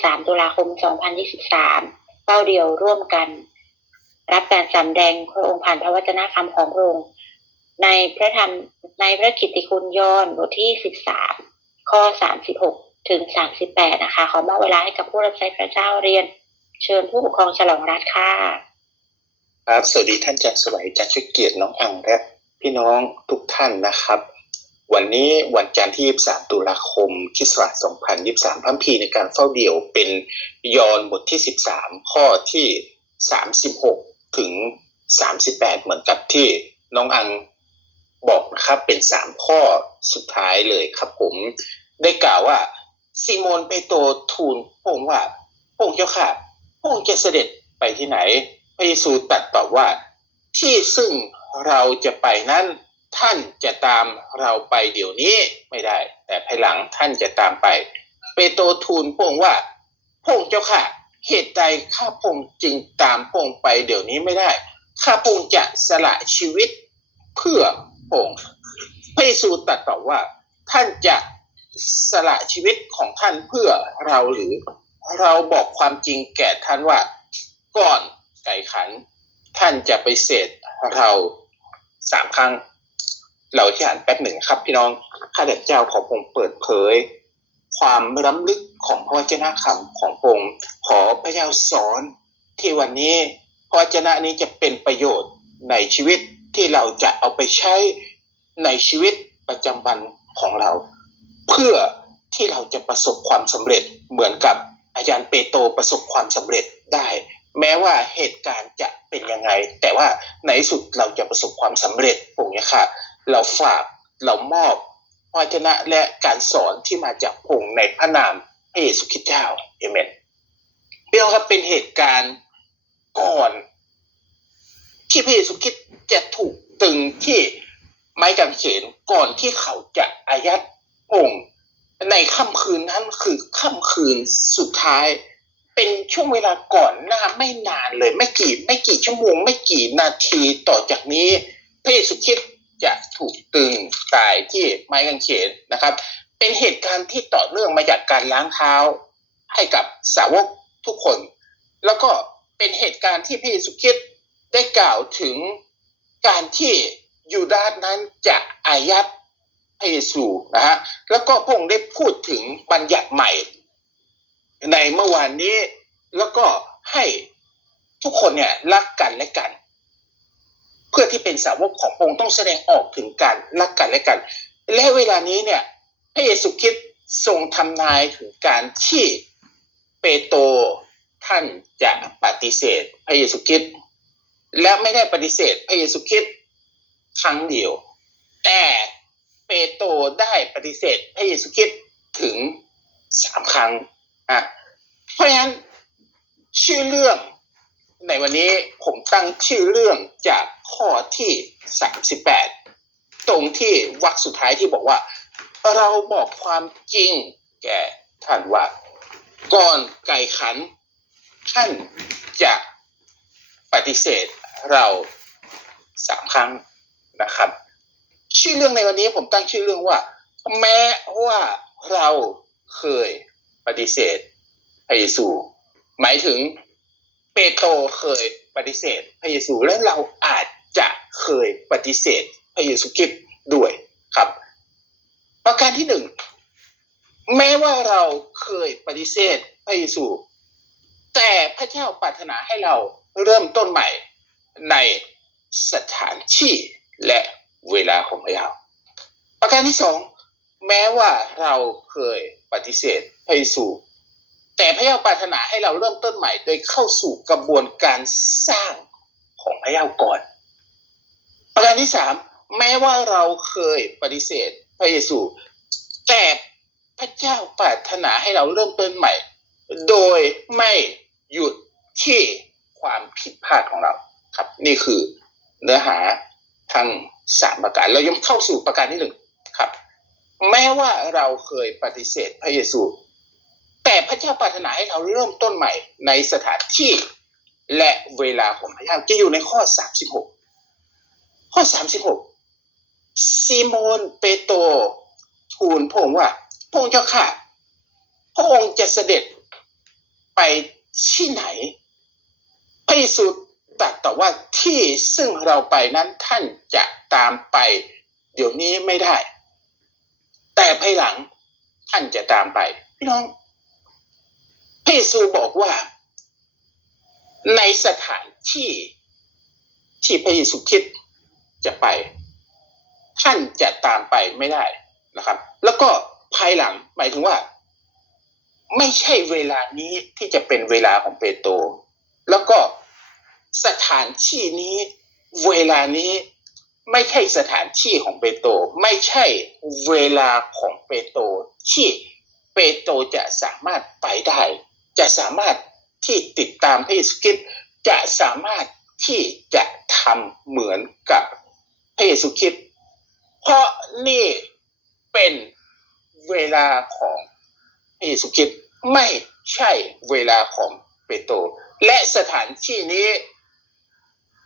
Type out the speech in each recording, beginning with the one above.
13ตุลาคม 2023เป้าเดียวร่วมกัน รับการสำแดงพระองค์ผ่านพระวจนะคำของพระองค์ในพระธรรมในพระกิตติคุณยอนบทที่ 13 ข้อ 36 ถึง 38 นะคะ ขอมอบเวลาให้กับผู้รับใช้พระเจ้าเรียน เชิญผู้ปกครองฉลองรัฐค่ะ ครับ สวัสดีท่านจากสวัยจากชุดเกียรติน้องอังและพี่น้องทุกท่านนะครับ วันนี้วันจันทร์ที่ 23 ตุลาคมคริสต์ศักราช2023 พระคัมภีในการเฝ้าเดี่ยวเป็นยอนบทที่ 13 ข้อที่ 36 ถึง 38 เหมือนกับที่น้องอังบอกนะครับเป็น 3 ข้อสุดท้ายเลยครับผม ได้กล่าวว่าซิโมนเปโตรทูลพระองค์ว่าพระองค์เจ้าค่ะพระองค์จะเสด็จไปที่ไหน พระเยซูตรัสตอบว่าที่ซึ่งเราจะไปนั้น ท่านจะตามเราไปเดี๋ยวนี้ไม่ได้ แต่ภายหลังท่านจะตามไป เปโตรทูลพงว่าพงเจ้าค่ะ เหตุใดข้าพงจึงตามพงไปเดี๋ยวนี้ไม่ได้ ข้าพงจะสละชีวิตเพื่อพงพระเยซูตรัสตอบว่า ท่านจะสละชีวิตของท่านเพื่อเราหรือ เราบอกความจริงแก่ท่านว่า ก่อนไก่ขัน ท่านจะไปเสดเราสามครั้ง เราที่อ่านแป๊บหนึ่งครับ พี่น้องข้าแต่เจ้าขอพงเปิดเผย ความล้ำลึกของพระวจนะคำของพงขอพระเจ้าสอนที่วันนี้พระวจนะนี้จะเป็นประโยชน์ในชีวิตที่เราจะเอาไปใช้ในชีวิตประจำวันของเรา เพื่อที่เราจะประสบความสำเร็จเหมือนกับอาจารย์เปโตรประสบความสำเร็จได้ แม้ว่าเหตุการณ์จะเป็นยังไง แต่ว่าในสุดเราจะประสบความสำเร็จพวกนี้ค่ะ เราฝากเรามอบพระวจนะและการสอนที่มาจากพระองค์ในพระนามพระเยซูคริสต์เจ้าเอเมนพี่น้องครับเป็นเหตุการณ์ก่อน ที่พระเยซูคริสต์จะถูกตึงที่ไม้กางเขนก่อนที่เขาจะอายัดพระองค์ในค่ำคืนนั้นคือค่ำคืนสุดท้าย เป็นช่วงเวลาก่อนหน้าไม่นานเลย ไม่กี่ไม่กี่ชั่วโมง ไม่กี่นาทีต่อจากนี้พระเยซูคริสต์ จะถูกตึงตายที่ไม้กางเขนนะครับ เป็นเหตุการณ์ที่ต่อเนื่องมาจากการล้างเท้าให้กับสาวกทุกคน แล้วก็เป็นเหตุการณ์ที่พระเยซูคริสต์ได้กล่าวถึงการที่ยูดาสนั้นจะอายัดพระเยซูนะฮะแล้วก็พงได้พูดถึงบัญญัติใหม่ ในเมื่อวานนี้แล้วก็ให้ทุกคนเนี่ยรักกันและกัน เพื่อที่เป็นสาวกขององค์ต้องแสดงออกถึงการรักกันและกัน และเวลานี้เนี่ยพระเยซูคริสต์ทรงทำนายถึงการที่เปโตรท่านจะปฏิเสธพระเยซูคริสต์และไม่ได้ปฏิเสธพระเยซูคริสต์ครั้งเดียว แต่เปโตรได้ปฏิเสธพระเยซูคริสต์ถึงสามครั้งอะเพราะฉะนั้นชื่อเรื่อง ในวันนี้ผมตั้งชื่อเรื่องจากข้อที่สามสิบแปดตรงที่วรรคสุดท้ายที่บอกว่า เราบอกความจริงแก่ท่านว่า ก่อนไก่ขัน ท่านจะปฏิเสธเราสามครั้งนะครับ ชื่อเรื่องในวันนี้ผมตั้งชื่อเรื่องว่า แม้ว่าเราเคยปฏิเสธพระเยซูหมายถึง โตรเคยปฏิเสธพระเยซูและเราอาจจะเคยปฏิเสธพระเยซูคริสต์ด้วยครับ ประการที่หนึ่งแม้ว่าเราเคยปฏิเสธพระเยซู แต่พระเจ้าปรารถนาให้เราเริ่มต้นใหม่ในสถานที่และเวลาของพระเจ้าประการที่สองแม้ว่าเราเคยปฏิเสธพระเยซู แต่พระเจ้าปรารถนาให้เราเริ่มต้นใหม่โดยเข้าสู่กระบวนการสร้างของพระเจ้าก่อน ประการที่สามแม้ว่าเราเคยปฏิเสธพระเยซู แต่พระเจ้าปรารถนาให้เราเริ่มต้นใหม่ โดยไม่หยุดที่ความผิดพลาดของเราครับ นี่คือเนื้อหาทั้งสามประการเรายังเข้าสู่ประการที่หนึ่งครับ แม้ว่าเราเคยปฏิเสธพระเยซู แต่พระเจ้าปรารถนาให้เราเริ่มต้นใหม่ในสถานที่และเวลาของพระเจ้าจะอยู่ในข้อ 36 ข้อ 36 ซีโมนเปโตรทูลพระองค์ว่าพระองค์เจ้าค่ะพระองค์จะเสด็จไปที่ไหนพระเยซูตรัสต่อว่าที่ซึ่งเราไปนั้นท่านจะตามไป เดี๋ยวนี้ไม่ได้ แต่ภายหลังท่านจะตามไป พี่น้อง ระเยซูบอกว่า ในสถานที่ที่พระเยซูคิดจะไป ท่านจะตามไปไม่ได้นะครับ แล้วก็ภายหลังหมายถึงว่า ไม่ใช่เวลานี้ที่จะเป็นเวลาของเปโตรแล้วก็สถานที่นี้เวลานี้ไม่ใช่สถานที่ของเปโตรไม่ใช่เวลาของเปโตรที่เปโตรจะสามารถไปได้ จะสามารถที่ติดตามพระเยซูคริสต์จะสามารถที่จะทำเหมือนกับพระเยซูคริสต์เพราะนี่เป็นเวลาของพระเยซูคริสต์ไม่ใช่เวลาของเปโตรและสถานที่นี้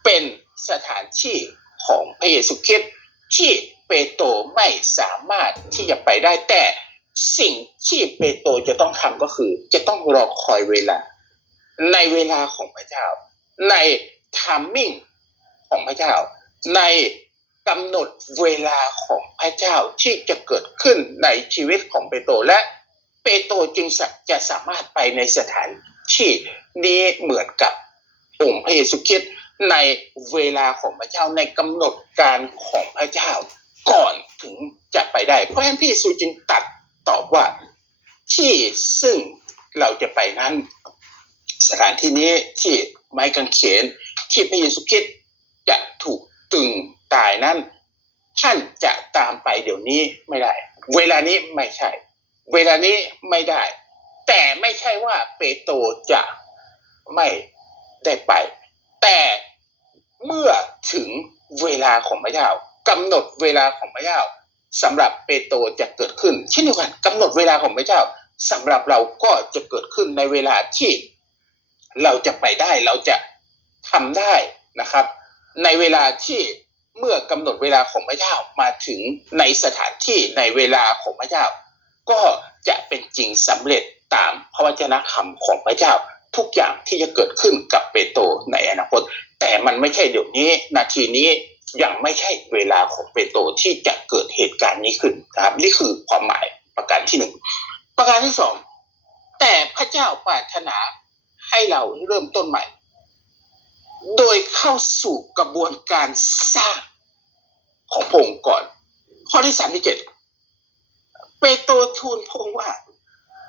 เป็นสถานที่ของพระเยซูคริสต์ที่เปโตรไม่สามารถที่จะไปได้แต่ สิ่งที่เปโตรจะต้องทำก็คือ จะต้องรอคอยเวลา ในเวลาของพระเจ้า ในทามมิ่งของพระเจ้า ในกำหนดเวลาของพระเจ้าที่จะเกิดขึ้นในชีวิตของเปโตรและเปโตรจึงจะสามารถไปในสถานที่นี้เหมือนกับองค์พระเยซูคริสต์ในเวลาของพระเจ้าในกำหนดการของพระเจ้าก่อนถึงจะไปได้ เพราะฉะนั้นพระเยซูจึงตัด ตอบว่า ที่ซึ่งเราจะไปนั้น สถานที่นี้ที่ไม้กางเขนที่พระเยซูคริสต์จะถูกตึงตายนั้น ท่านจะตามไปเดี๋ยวนี้ไม่ได้ เวลานี้ไม่ใช่ เวลานี้ไม่ได้ แต่ไม่ใช่ว่าเปโตรจะไม่ได้ไป แต่เมื่อถึงเวลาของพระเจ้ากำหนดเวลาของพระเจ้า สำหรับเปโตรจะเกิดขึ้น เช่นเดียวกันกำหนดเวลาของพระเจ้าสำหรับเราก็จะเกิดขึ้นในเวลาที่เราจะไปได้เราจะทำได้นะครับ ในเวลาที่เมื่อกำหนดเวลาของพระเจ้ามาถึงในสถานที่ในเวลาของพระเจ้า ก็จะเป็นจริงสำเร็จตามพระวจนะคำของพระเจ้า ทุกอย่างที่จะเกิดขึ้นกับเปโตรในอนาคต แต่มันไม่ใช่เดี๋ยวนี้นาทีนี้ ยังไม่ใช่เวลาของเปโตรที่จะเกิดเหตุการณ์นี้ขึ้นนะครับ นี่คือความหมายประการที่หนึ่งประการที่สองแต่พระเจ้าปรารถนาให้เราเริ่มต้นใหม่ โดยเข้าสู่กระบวนการสร้างของพงค์ก่อน ข้อที่สามที่เจ็ดเปโตรทูลพงว่า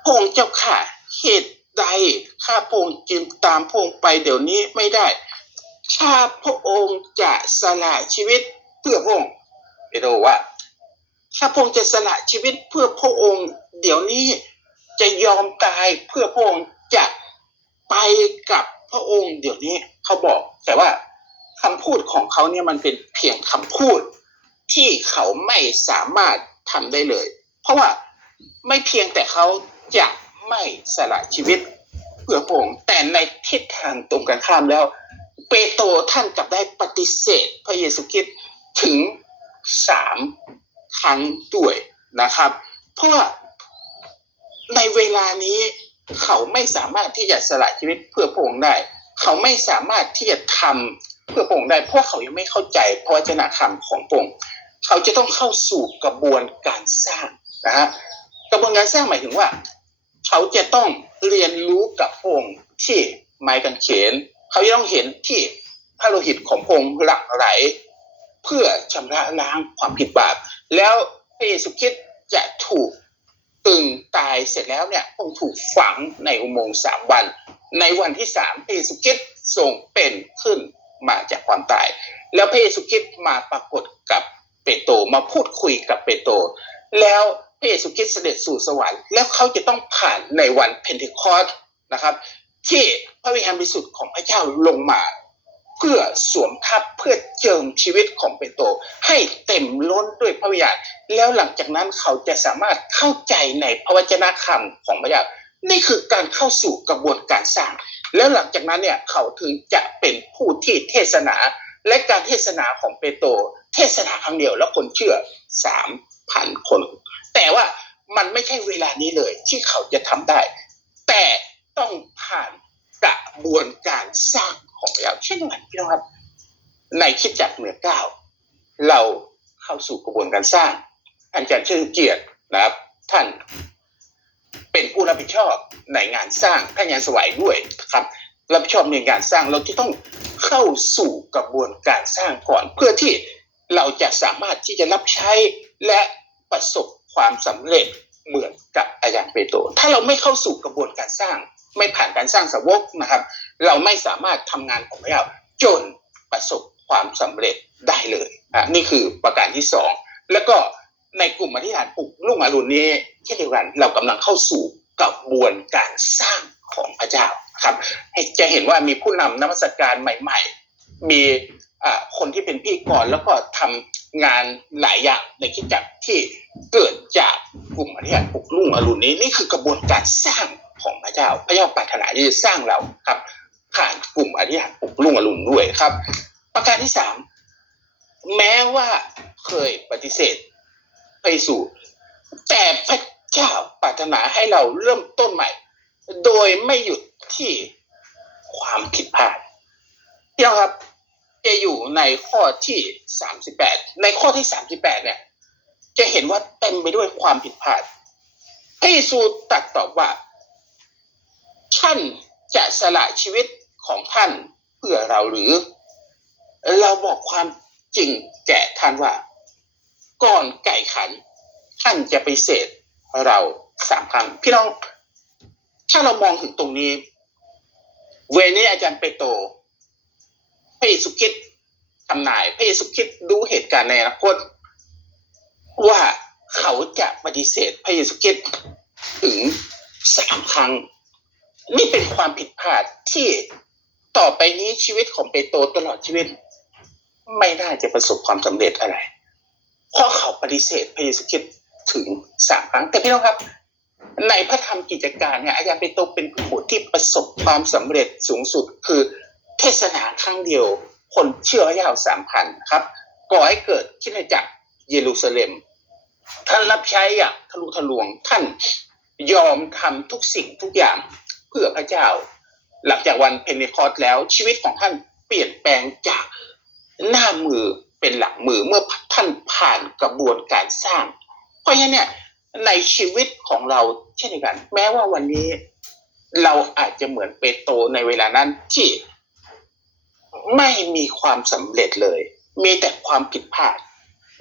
พงเจ้าค่ะเหตุใดข้าพงจึงตามพงไปเดี๋ยวนี้ไม่ได้ ถ้าพระองค์จะสละชีวิตเพื่อพระองค์เปโตรว่า ถ้าพระองค์จะสละชีวิตเพื่อพระองค์ เดี๋ยวนี้จะยอมตายเพื่อพระองค์จะไปกับพระองค์ เดี๋ยวนี้เขาบอก แต่ว่าคำพูดของเขาเนี่ยมันเป็นเพียงคำพูดที่เขาไม่สามารถทำได้เลย เพราะว่าไม่เพียงแต่เขาจะไม่สละชีวิตเพื่อพระองค์แต่ในทิศทางตรงกันข้ามแล้ว เปโตรท่านกลับได้ปฏิเสธพระเยซูคริสต์ถึงสามครั้งด้วยนะครับ เพราะว่าในเวลานี้เขาไม่สามารถที่จะสละชีวิตเพื่อพระองค์ได้ เขาไม่สามารถที่จะทำเพื่อพระองค์ได้เพราะเขายังไม่เข้าใจพระวจนะคำของพระองค์เขาจะต้องเข้าสู่กระบวนการสร้างนะฮะกระบวนการสร้างหมายถึงว่า เขาจะต้องเรียนรู้กับพระองค์ที่ไม้กางเขน เขาจะต้องเห็นที่พระโลหิตของพระองค์หลั่งไหล เพื่อชำระล้างความผิดบาป แล้วพระเยซูคริสต์จะถูกตึงตายเสร็จแล้วเนี่ยพระองถูกฝังในอุโมงค์สามวัน ในวันที่สามพระเยซูคริสต์ทรงเป็นขึ้นมาจากความตาย แล้วพระเยซูคริสต์มาปรากฏกับเปโตรมาพูดคุยกับเปโตรแล้วพระเยซูคริสต์เสด็จสู่สวรรค์ แล้วเขาจะต้องผ่านในวันเพนเทคอสนะครับ ที่พระวิญญาณบริสุทธิ์ของพระเจ้าลงมา เพื่อสวมทับเพื่อเจิมชีวิตของเปโตรให้เต็มล้นด้วยพระวิญญาณแล้วหลังจากนั้นเขาจะสามารถเข้าใจในพระวจนะคำของพระเจ้านี่คือการเข้าสู่กระบวนการสร้าง แล้วหลังจากนั้นเนี่ยเขาถึงจะเป็นผู้ที่เทศนาและการเทศนาของเปโตรเทศนาครั้งเดียวแล้วคนเชื่อสามพันคน แต่ว่ามันไม่ใช่เวลานี้เลยที่เขาจะทำได้ แต่ ต้องผ่านกระบวนการสร้างของเราเช่นวกันพี่น้องครับ ในคิดจักเหนือเก้าเราเข้าสู่กระบวนการสร้างท่านอาจารย์เชิญเกียรตินะครับ ท่านเป็นผู้รับผิดชอบในงานสร้างท่านงานสวายด้วยครับ รับผิดชอบในงานสร้างเราจะต้องเข้าสู่กระบวนการสร้างก่อน เพื่อที่เราจะสามารถที่จะรับใช้และประสบความสำเร็จเหมือนกับอาจารย์เปโตรถ้าเราไม่เข้าสู่กระบวนการสร้าง ไม่ผ่านการสร้างสาวกนะครับ เราไม่สามารถทำงานของพระเราจนประสบความสำเร็จได้เลยอะนี่คือประการที่สองแล้วก็ในกลุ่มอธิษฐานปลุกลุ่งอรุณนี้เช่นเดียวกันเรากำลังเข้าสู่กระบวนการสร้างของพระเจ้าครับจะเห็นว่ามีผู้นำนมัสการใหม่ ๆ มีคนที่เป็นพิธีกรแล้วก็ทำ งานหลายอย่างในคิดจักรที่เกิดจากกลุ่มอธิษฐานปลุกลุ่งอรุณนี้นี่คือกระบวนการสร้างของพระเจ้า พระเจ้าปรารถนาที่จะสร้างเราครับ ผ่านกลุ่มอธิษฐานปลุกลุ่งอรุณด้วยครับ ประการที่สามแม้ว่าเคยปฏิเสธพระเยซูแต่พระเจ้าปรารถนาให้เราเริ่มต้นใหม่ โดยไม่หยุดที่ความผิดพลาดพี่น้องครับ จะอยู่ในข้อที่สามสิบแปดในข้อที่สามสิบแปดเนี่ย จะเห็นว่าเต็มไปด้วยความผิดพลาดพระเยซูตรัสตอบว่า ท่านจะสละชีวิตของท่านเพื่อเราหรือ เราบอกความจริงแก่ท่านว่า ก่อนไก่ขัน ท่านจะไปเสดเราสามครั้งพี่น้อง ถ้าเรามองถึงตรงนี้ เวนี้อาจารย์เปโตร พระเยซูคริดทำนายพระเยซูคริดดูเหตุการณ์ในอนาคตว่าเขาจะปฏิเสธพระเยซูคริดถึงสามครั้ง นี่เป็นความผิดพลาดที่ต่อไปนี้ชีวิตของเปโตรตลอดชีวิต ไม่น่าจะประสบความสำเร็จอะไรเพราะเขาปฏิเสธพระเยซูคริดถึงสามครั้ง แต่พี่น้องครับ ในพระธรรมกิจการเนี่ยอาจารย์เปโตรเป็นผู้ที่ประสบความสำเร็จสูงสุด คือ เทศนาครั้งเดียว คนเชื่อพระเจ้าสามพันครับก่อให้เกิดคริดจักรเยรูซาเล็ม ท่านรับใช้อย่างทะลุทะลวงท่านยอมทำทุกสิ่งทุกอย่างเพื่อพระเจ้า หลังจากวันเพนเทคอสต์แล้วชีวิตของท่านเปลี่ยนแปลงจากหน้ามือเป็นหลังมือเมื่อท่านผ่านกระบวนการสร้าง เพราะฉะนั้นเนี่ยในชีวิตของเราเช่นเดียวกัน แม้ว่าวันนี้เราอาจจะเหมือนเปโตรในเวลานั้นที่ ไม่มีความสำเร็จเลย มีแต่ความผิดพลาด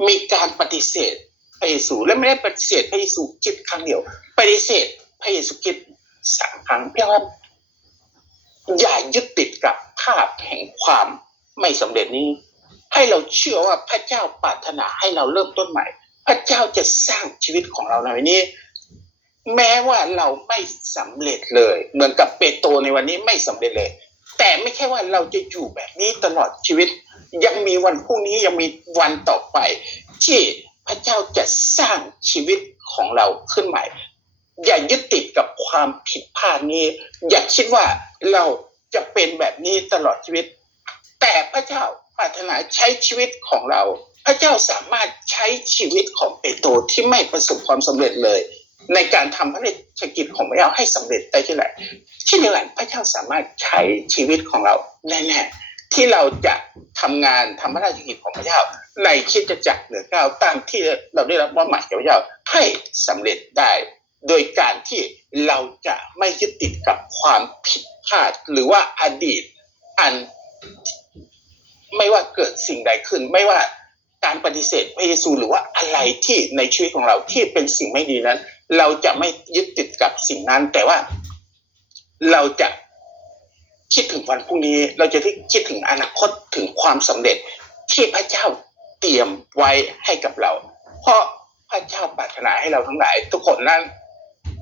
มีการปฏิเสธพระเยซูและไม่ได้ปฏิเสธพระเยซูคิดครั้งเดียว ปฏิเสธพระเยซูคิดสามครั้งเพียงว่าอย่ายึดติดกับภาพแห่งความไม่สำเร็จนี้ ให้เราเชื่อว่าพระเจ้าปรารถนาให้เราเริ่มต้นใหม่ พระเจ้าจะสร้างชีวิตของเราในวันนี้ แม้ว่าเราไม่สำเร็จเลย เหมือนกับเปโตรในวันนี้ไม่สำเร็จเลย แต่ไม่ใช่ว่าเราจะอยู่แบบนี้ตลอดชีวิต ยังมีวันพรุ่งนี้ยังมีวันต่อไป ที่พระเจ้าจะสร้างชีวิตของเราขึ้นใหม่ อย่ายึดติดกับความผิดพลาดนี้ อย่าคิดว่าเราจะเป็นแบบนี้ตลอดชีวิต แต่พระเจ้าปรารถนาใช้ชีวิตของเรา พระเจ้าสามารถใช้ชีวิตของเปโตรที่ไม่ประสบความสำเร็จเลย ในการทำพระราชกิจของพระเจ้าให้สำเร็จได้ที่ไหนเช่นเดียวกันพระเจ้าสามารถใช้ชีวิตของเราแน่ๆที่เราจะทำงานทำพระราชกิจของพระเจ้า ในคิดจักเหนือเก้าตามที่เราได้รับมอบหมายจากพระเจ้าให้สำเร็จได้ โดยการที่เราจะไม่ยึดติดกับความผิดพลาดหรือว่าอดีตอันไม่ว่าเกิดสิ่งใดขึ้น ไม่ว่าการปฏิเสธพระเยซูหรือว่าอะไรที่ในชีวิตของเราที่เป็นสิ่งไม่ดีนั้น เราจะไม่ยึดติดกับสิ่งนั้น แต่ว่าเราจะคิดถึงวันพรุ่งนี้ เราจะคิดถึงอนาคตถึงความสำเร็จที่พระเจ้าเตรียมไว้ให้กับเรา เพราะพระเจ้าปรารถนาให้เราทั้งหลาย ทุกคนนั้น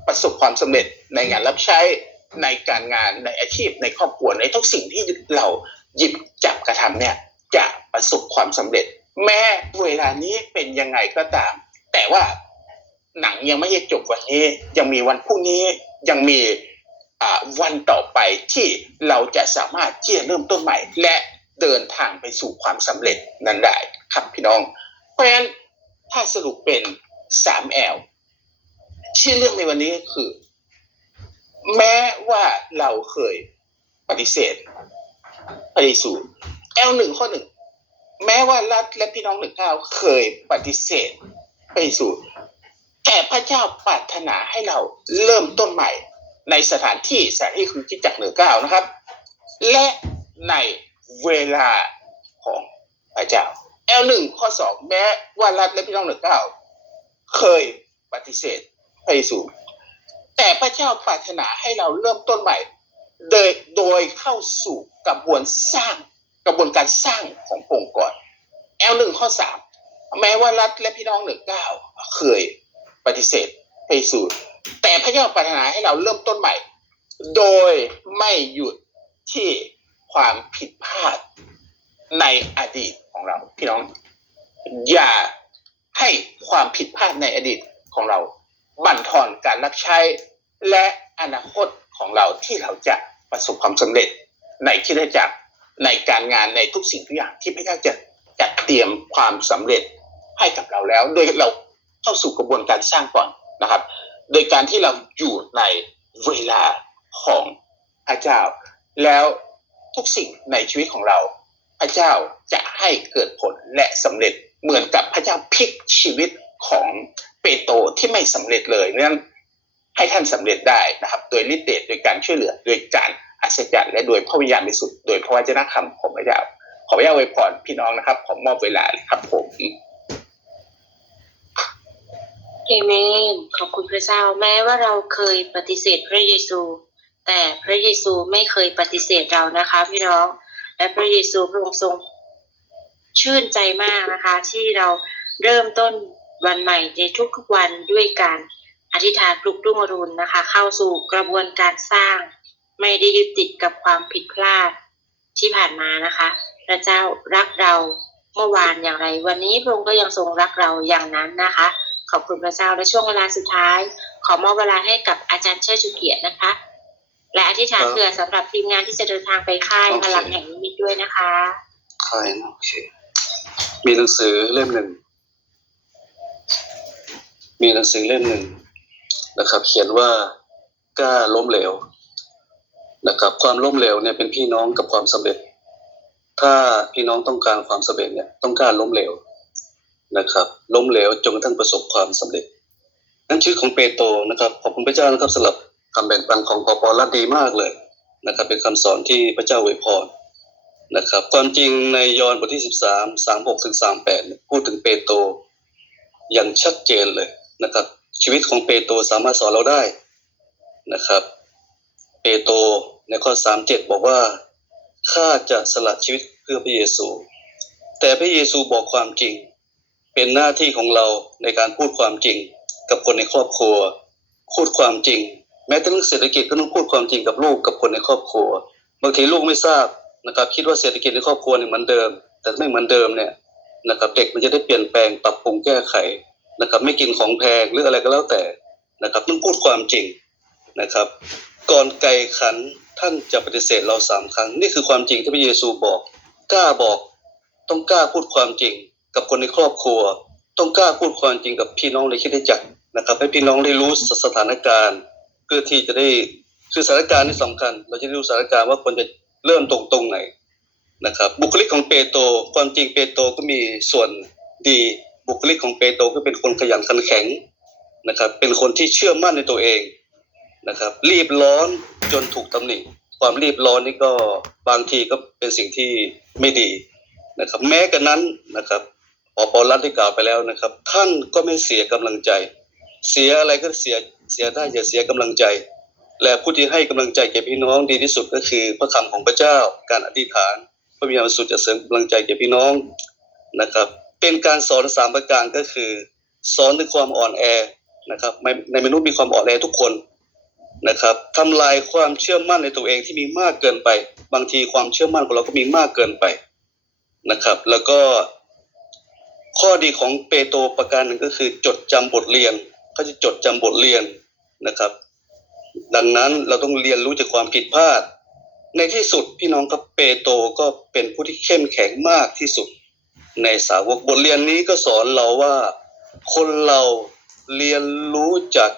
ประสบความสำเร็จในงานรับใช้ในการงานในอาชีพในครอบครัวในทุกสิ่งที่เราหยิบจับกระทำเนี่ย จะประสบความสำเร็จ แม้เวลานี้เป็นยังไงก็ตาม แต่ว่า หนังยังไม่ได้จบวันนี้ ยังมีวันพรุ่งนี้ยังมีวันต่อไปที่เราจะสามารถที่จะเริ่มต้นใหม่ และเดินทางไปสู่ความสำเร็จนั้นได้ครับพี่น้อง เพราะฉะนั้นถ้าสรุปเป็นสามแอลชื่อเรื่องในวันนี้คือ แม้ว่าเราเคยปฏิเสธพระเยซู L หนึ่งข้อหนึ่งแม้ว่ารัฐและพี่น้องหนึ่งเก้าเคยปฏิเสธพระเยซู แต่พระเจ้าปรารถนาให้เราเริ่มต้นใหม่ในสถานที่สถานที่คือที่จักเหนือเก้านะครับ และในเวลาของพระเจ้า L หนึ่งข้อสองแม้ว่ารัฐและพี่น้องเหนึ่งเก้าเคยปฏิเสธพระเยซูแต่พระเจ้าปรารถนาให้เราเริ่มต้นใหม่โดยโดยเข้าสู่กระบวนสร้างกระบวนการสร้างขององค์กร L หนึ่งข้อสามแม้ว่ารัฐและพี่น้องเหนึ่งเก้าเคย ปฏิเสธพระเยซูแต่พระเจ้าปรารถนาให้เราเริ่มต้นใหม่ โดยไม่หยุดที่ความผิดพลาดในอดีตของเรา พี่น้อง อย่าให้ความผิดพลาดในอดีตของเรา บั่นทอนการรับใช้และอนาคตของเราที่เราจะประสบความสำเร็จในคิดจักรในการงานในทุกสิ่งทุกอย่างที่พระเจ้าจะจัดเตรียมความสำเร็จให้กับเราแล้ว โดยเรา เข้าสู่กระบวนการสร้างก่อนนะครับ โดยการที่เราอยู่ในเวลาของพระเจ้า แล้วทุกสิ่งในชีวิตของเรา พระเจ้าจะให้เกิดผลและสำเร็จเหมือนกับพระเจ้าพลิกชีวิตของเปโตรที่ไม่สำเร็จเลยนั้นให้ท่านสำเร็จได้นะครับ โดยฤทธิ์เดชโดยการช่วยเหลือ โดยการอัศจรรย์และโดยพระวิญญาณบริสุทธิ์โดยพระวจนะคำของพระเจ้าขอพระเจ้าอวยพรพี่น้องนะครับ ขอมอบเวลาครับผม เอเมนขอบคุณพระเจ้าแม้ว่าเราเคยปฏิเสธพระเยซู แต่พระเยซูไม่เคยปฏิเสธเรานะคะ พี่น้องและพระเยซูพระองค์ทรงชื่นใจมากนะคะ ที่เราเริ่มต้นวันใหม่ในทุกๆวันด้วยการอธิษฐานปลุกรุ่งอรุณนะคะ เข้าสู่กระบวนการสร้าง ไม่ได้ยึดติดกับความผิดพลาดที่ผ่านมานะคะ พระเจ้ารักเราเมื่อวานอย่างไร วันนี้พระองค์ก็ยังทรงรักเราอย่างนั้นนะคะ ขอบคุณพระเจ้าและช่วงเวลาสุดท้าย ขอมอบเวลาให้กับอาจารย์เชิดชูเกียรตินะคะ และอธิษฐานครับเผื่อสำหรับทีมงานที่จะเดินทางไปค่ายโอเคพลังแห่งนิมิตด้วยนะคะใครนะโอเคมีหนังสือเล่มหนึ่ง มีหนังสือเล่มหนึ่งนะครับ เขียนว่ากล้าล้มเหลวนะครับ ความล้มเหลวเนี่ยเป็นพี่น้องกับความสำเร็จ ถ้าพี่น้องต้องการความสำเร็จเนี่ยต้องกล้าล้มเหลว นะครับล้มเหลวจนกระทั่งประสบความสำเร็จนั่นชื่อของเปโตรนะครับ ขอบคุณพระเจ้านะครับสำหรับคำแบ่งปันของปอปอรัดดีมากเลยนะครับ เป็นคำสอนที่พระเจ้าอวยพรนะครับ ความจริงในยอห์นบทที่ 13 36ถึง38 พูดถึงเปโตรอย่างชัดเจนเลยนะครับ ชีวิตของเปโตรสามารถสอนเราได้นะครับ เปโตรในข้อ 37 บอกว่าข้าจะสละชีวิตเพื่อพระเยซู แต่พระเยซูบอกความจริง เป็นหน้าที่ของเราในการพูดความจริง กับคนในครอบครัว พูดความจริง แม้แต่เรื่องเศรษฐกิจก็ต้องพูดความจริงกับลูกกับคนในครอบครัวบางทีลูกไม่ทราบนะครับ คิดว่าเศรษฐกิจในครอบครัวเนี่ยเหมือนเดิม แต่ไม่เหมือนเดิมเนี่ยนะครับเด็กมันจะได้เปลี่ยนแปลงปรับปรุงแก้ไขนะครับ ไม่กินของแพงหรืออะไรก็แล้วแต่นะครับต้องพูดความจริงนะครับ ก่อนไก่ขันท่านจะปฏิเสธเราสามครั้ง นี่คือความจริงที่พระเยซูบอก กล้าบอก ต้องกล้าพูดความจริง กับคนในครอบครัว ต้องกล้าพูดความจริงกับพี่น้องในคิดจักรนะครับ ให้พี่น้องได้รู้สถานการณ์ เพื่อที่จะได้คือสถานการณ์ที่สำคัญ เราจะได้รู้สถานการณ์ว่าควรจะเริ่มตรงตรงไหนนะครับ บุคลิกของเปโตรความจริงเปโตรก็มีส่วนดีบุคลิกของเปโตรก็เป็นคนขยันขันแข็งนะครับ เป็นคนที่เชื่อมั่นในตัวเองนะครับ รีบร้อนจนถูกตำหนิความรีบร้อนนี่ก็บางทีก็เป็นสิ่งที่ไม่ดีนะครับ แม้กระนั้นนะครับ อปอรัตได้กล่าวไปแล้วนะครับ ท่านก็ไม่เสียกำลังใจ เสียอะไรก็เสียเสียได้อย่าเสียกำลังใจ และผู้ที่ให้กำลังใจแก่พี่น้องดีที่สุดก็คือ พระคำของพระเจ้าการอธิษฐานพระวิญญาณสุทธิ์จะเสริมกำลังใจแก่พี่น้องนะครับ เป็นการสอนสามประการก็คือ สอนถึงความอ่อนแอนะครับในมนุษย์มีความอ่อนแอทุกคนนะครับทำลายความเชื่อมั่นในตัวเองที่มีมากเกินไป บางทีความเชื่อมั่นของเราก็มีมากเกินไปนะครับ แล้วก็ ข้อดีของเปโตรประการหนึ่งก็คือจดจำบทเรียนเขาจะจดจำบทเรียนนะครับ ดังนั้นเราต้องเรียนรู้จากความผิดพลาด ในที่สุดพี่น้องครับเปโตรก็เป็นผู้ที่เข้มแข็งมากที่สุด ในสาวกบทเรียนนี้ก็สอนเราว่าคนเราเรียนรู้จาก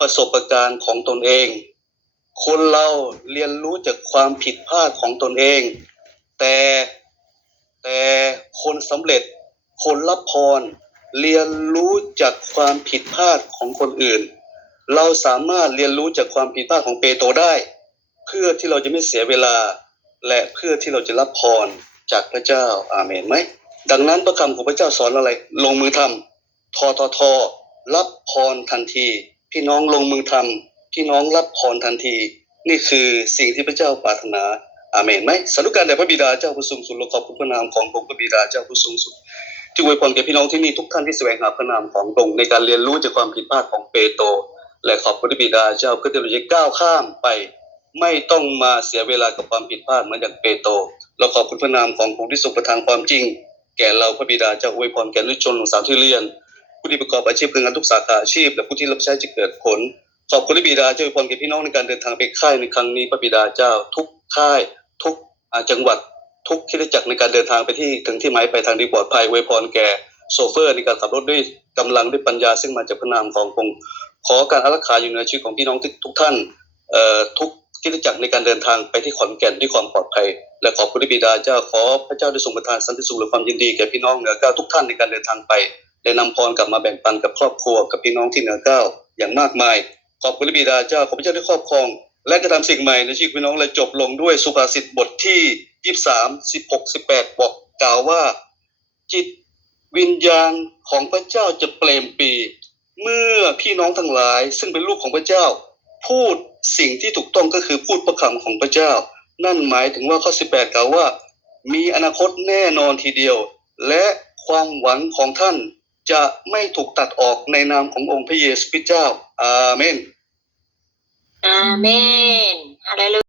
ประสบการณ์ของตนเอง คนเราเรียนรู้จากความผิดพลาดของตนเอง แต่แต่คนสำเร็จ คนรับพร เรียนรู้จากความผิดพลาดของคนอื่น เราสามารถเรียนรู้จากความผิดพลาดของเปโตรได้ เพื่อที่เราจะไม่เสียเวลา และเพื่อที่เราจะรับพรจากพระเจ้าอาเมนไหมดังนั้นพระคำของพระเจ้าสอนอะไร ลงมือทำทอทอทอรับพรทันที พี่น้องลงมือทำพี่น้องรับพรทันที นี่คือสิ่งที่พระเจ้าปรารถนาอาเมนไหมสาธุการแด่พระบิดาเจ้าผู้สูงสุดเราขอบคุณพระนามของพระบิดาเจ้าผู้สูงสุด ที่อวยพรแก่พี่น้องที่นี่ทุกท่านที่แสวงหาพระนามของพระองค์ในการเรียนรู้จากความผิดพลาดของเปโตรและขอบคุณพระบิดาเจ้าเพื่อที่เราจะก้าวข้ามไป ไม่ต้องมาเสียเวลากับความผิดพลาดเหมือนอย่างเปโตรเราขอบคุณพระนามของพระองค์ที่ทรงประทานความจริง แก่เราพระบิดาเจ้าอวยพรแก่ลูกชนของสาวที่เรียน ผู้ที่ประกอบอาชีพคืองานทุกสาขาอาชีพ และผู้ที่รับใช้จะเกิดผล ขอบคุณพระบิดาเจ้าอวยพรแก่พี่น้องในการเดินทางไปค่ายในครั้งนี้พระบิดาเจ้าทุกค่าย ทุกจังหวัด ทุกคริดจักรในการเดินทางไปที่ถึงที่หมายปลายทางที่ปลอดภัยอวยพรแก่โซเฟอร์ในการขับรถด้วยกำลังด้วยปัญญาซึ่งมาจากพระนามขององค์ขอการอารักขาอยู่ในชีวิตของพี่น้องทุกท่านเอ่อทุกคริดจักรในการเดินทางไปที่ขอนแก่นด้วยความปลอดภัย และขอบคุณพระบิดาเจ้าขอพระเจ้าได้ทรงประทานสันติสุขและความยินดีแก่พี่น้องเหนือเก้าทุกท่านในการเดินทางไปได้นำพรกลับมาแบ่งปันกับครอบครัวกับพี่น้องที่เหนือเก้าอย่างมากมาย ขอบคุณพระบิดาเจ้าขอพระเจ้าได้ครอบครอง และกระทำสิ่งใหม่ในชีวิตพี่น้องและจบลงด้วยสุภาษิตบทที่23 16 18บอกกล่าวว่า จิตวิญญาณของพระเจ้าจะเปลมปี เมื่อพี่น้องทั้งหลาย ซึ่งเป็นลูกของพระเจ้า พูดสิ่งที่ถูกต้องก็คือพูดประคำของพระเจ้า นั่นหมายถึงว่าข้อ18กล่าวว่า มีอนาคตแน่นอนทีเดียว และความหวังของท่านจะไม่ถูกตัดออกในนามขององค์พระเยซูคริสต์เจ้า อาเมน amen. Hallelujah.